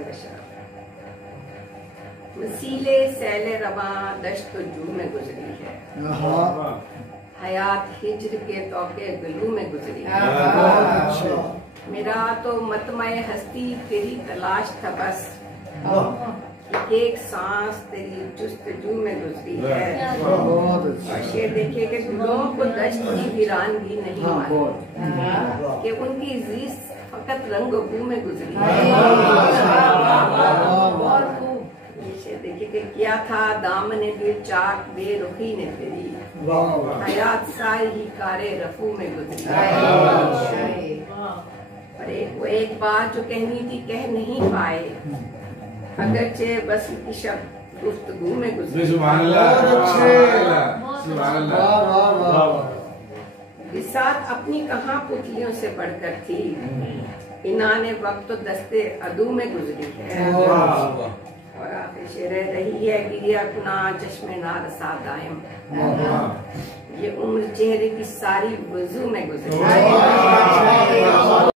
चंद शराब। वसीले सैले रवा दश्त जू में गुजरी है, हयात हिज्र के तौके गलू में गुजरी है। मेरा तो मतमय हस्ती तेरी तलाश था बस, एक सांस तेरी जुस्तजू में गुजरी है। और शेर देखिए कि दिलों को दश्त की वीरानगी नहीं मालूम कि उनकी जीस फकत रंग बू में गुजरी है। देखिए कि क्या था दामने दिल चाक बेरुखी ने तेरी, हयात सारी ही कारे रफू में गुजरी है। और एक बात जो कहनी थी कह नहीं पाए, अगरचे बस की शब्द गुफ्तगू में गुजरी। बिसात अपनी कहाँ पुतलियों से बढ़कर थी, इनाने वक्त तो दस्ते अदू में गुजरी है। और आखिर शेर रही है गिरिया कुना चश्मे नारसा दायम, ये उम्र चेहरे की सारी वजू में गुजरी है।